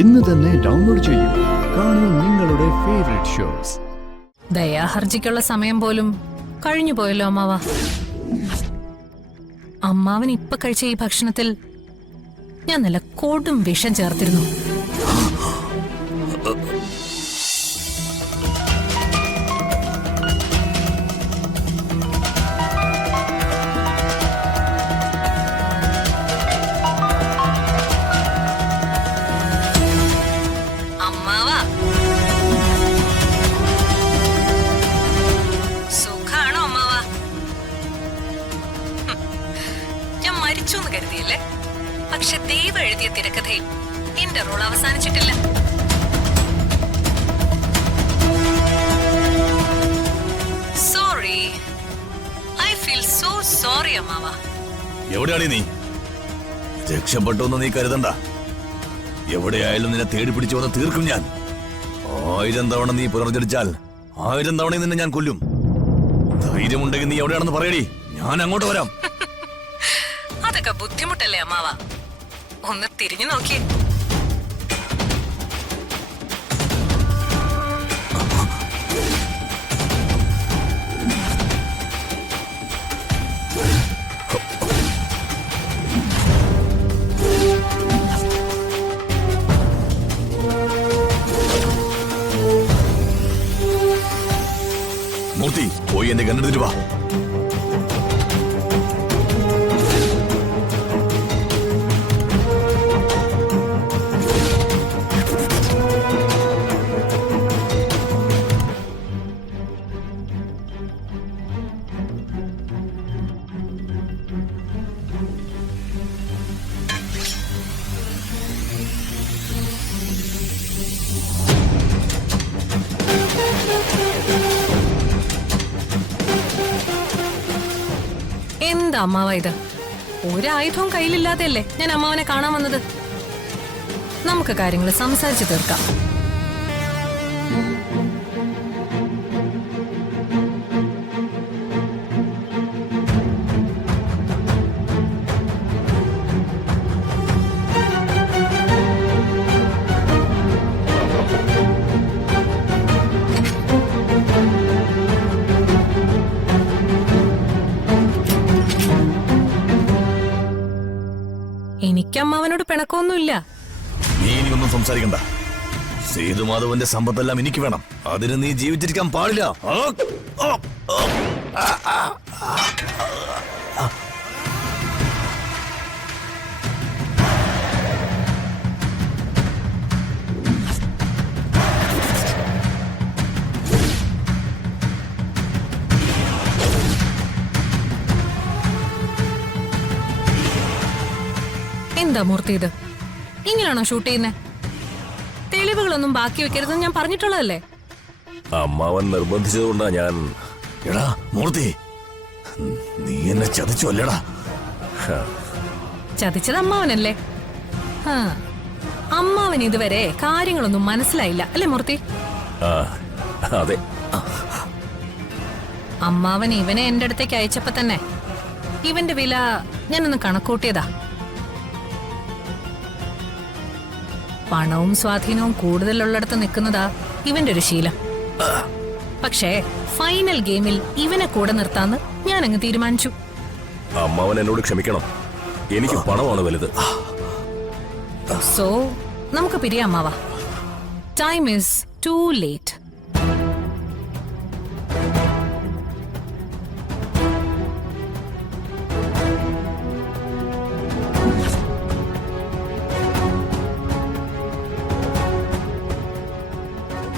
ഇന്ന് തന്നെ ഡൗൺലോഡ് ചെയ്യൂ. കാണൂ നിങ്ങളുടെ ഫേവറേറ്റ് ഷോസ്. ദയാഹർജിക്കുള്ള സമയം പോലും കഴിഞ്ഞു പോയല്ലോ അമ്മാവ. അമ്മാവൻ ഇപ്പൊ കഴിച്ച ഈ ഭക്ഷണത്തിൽ ഞാൻ നല്ല കൊടും വിഷം ചേർത്തിരുന്നു. മരിച്ചോന്ന് കരുതിയല്ലേ? പക്ഷെ ദൈവം എഴുതിയ തിരക്കഥയിൽ എന്റെ റോൾ അവസാനിച്ചിട്ടില്ല. Sorry, I feel so sorry അമ്മാവ. എവിടെയാണ് നീ? രക്ഷപ്പെട്ടു നീ കരുതണ്ട. എവിടെയായാലും നിന്നെ തേടി പിടിച്ചു വന്ന് തീർക്കും ഞാൻ. 1000 തവണ നീ പുനർജനിച്ചാൽ 1000 തവണ നിന്നെ ഞാൻ കൊല്ലും. ധൈര്യമുണ്ടെങ്കിൽ നീ എവിടെയാണെന്ന് പറയടി, ഞാൻ അങ്ങോട്ട് വരാം. അതൊക്കെ ബുദ്ധിമുട്ടല്ലേ അമ്മാവ? ഒന്ന് തിരിഞ്ഞു നോക്കിയേ. മൂർത്തി, പോയി എന്റെ കണ്ടെടുത്തിട്ട് വാ. എന്താ അമ്മാവ ഇത്? ഒരായുധവും കയ്യിലില്ലാതെയല്ലേ ഞാൻ അമ്മാവനെ കാണാൻ വന്നത്. നമുക്ക് കാര്യങ്ങൾ സംസാരിച്ചു തീർക്കാം. എനിക്കമ്മാവനോട് പിണക്കമൊന്നുമില്ല. നീ ഇനിയൊന്നും സംസാരിക്കണ്ട. സേതുമാധവന്റെ സമ്പത്തെല്ലാം എനിക്ക് വേണം. അതിന് നീ ജീവിച്ചിരിക്കാൻ പാടില്ല. എന്താ മൂർത്തി ഇത്? ഇങ്ങനെയാണോ ഷൂട്ട് ചെയ്യുന്നത്? തെളിവുകളൊന്നും ബാക്കി വെക്കരുതെന്ന് ഞാൻ പറഞ്ഞിട്ടുള്ളതല്ലേ? അമ്മാവൻ നിർബന്ധിച്ചതുകൊണ്ടാ ഞാൻ. എടാ മൂർത്തി, നീ എന്നെ ചതിച്ചു അല്ലേടാ? ചതിച്ചത് അമ്മാവനല്ലേ? അമ്മാവൻ ഇതുവരെ കാര്യങ്ങളൊന്നും മനസ്സിലായില്ല അല്ലേ മൂർത്തി? അതെ. അമ്മാവൻ ഇവനെ എന്റെ അടുത്തേക്ക് അയച്ചപ്പോ തന്നെ ഇവന്റെ വില ഞാനൊന്ന് കണക്കൂട്ടിയതാ. പണവും സ്വാധീനവും കൂടുതലുള്ളിടത്ത് നിൽക്കുന്നതാ ഇവന്റെ ഒരു ശീലം. പക്ഷേ ഫൈനൽ ഗെയിമിൽ ഇവനെ കൂടെ നിർത്താന്ന് ഞാൻ അങ്ങ് തീരുമാനിച്ചു. അമ്മാവൻ എന്നോട് ക്ഷമിക്കണം. എനിക്ക് പണമാണ് വലുത്. സോ നമുക്ക് പിരിയാം അമ്മാവ. Time is to late.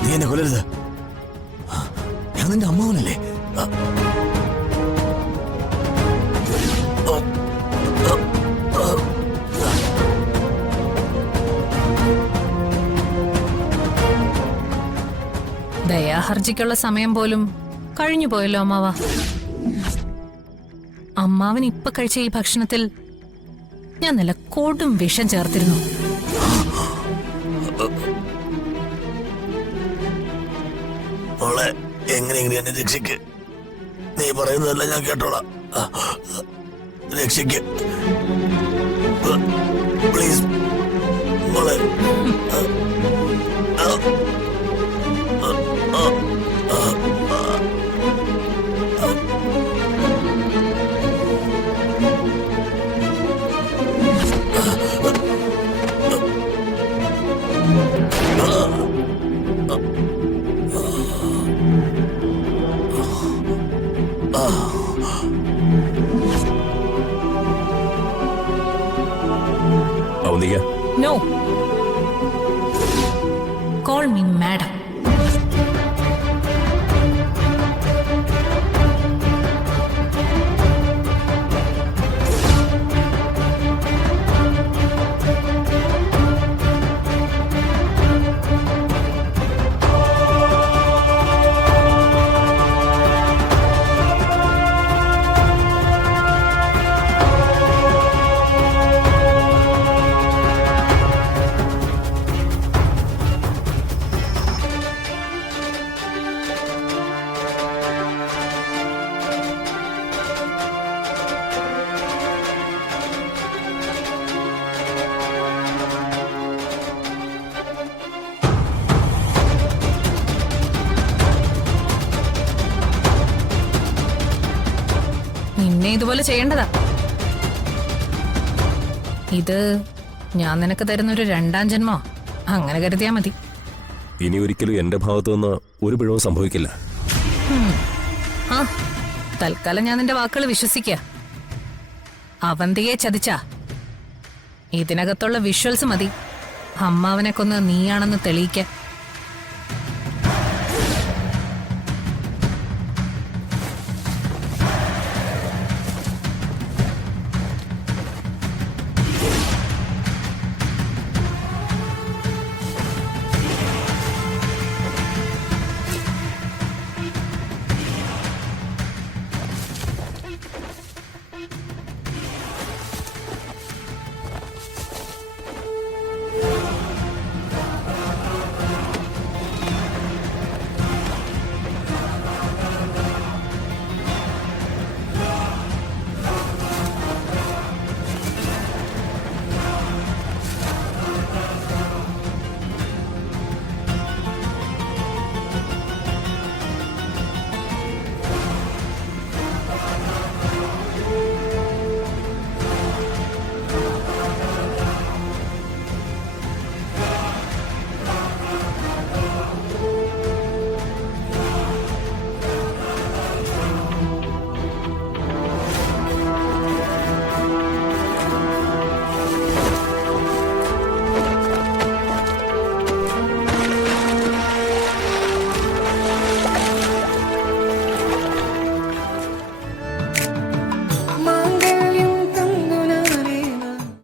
നീ എന്നെ കൊല്ലരുത്. ഞാൻ നിന്റെ അമ്മാവനല്ലേ? ദയാഹർജിക്കുള്ള സമയം പോലും കഴിഞ്ഞു പോയല്ലോ അമ്മാവ. അമ്മാവൻ ഇപ്പൊ കഴിച്ച ഈ ഭക്ഷണത്തിൽ ഞാൻ നല്ല കൊടും വിഷം ചേർത്തിരുന്നു. എങ്ങനെയെങ്കിലും എന്നെ രക്ഷിക്ക്. നീ പറയുന്നതല്ല ഞാൻ കേട്ടോളാം. രക്ഷിക്ക് പ്ലീസ് മോളെ. Call me madam. നിന്നെ ഇതുപോലെ ചെയ്യേണ്ടതാ. ഇത് ഞാൻ നിനക്ക് തരുന്ന ഒരു രണ്ടാം ജന്മോ, അങ്ങനെ കരുതിയാ മതി. ഇനി ഒരിക്കലും എന്റെ ഭാഗത്തു നിന്ന് ഒരു പിഴവും സംഭവിക്കില്ല. ആ തൽക്കാലം ഞാൻ നിന്റെ വാക്കുകൾ വിശ്വസിക്കുക. അവന്തിയെ ചതിച്ചാ ഇതിനകത്തുള്ള വിഷ്വൽസ് മതി അമ്മാവനെ കൊന്ന് നീയാണെന്ന് തെളിയിക്കാൻ.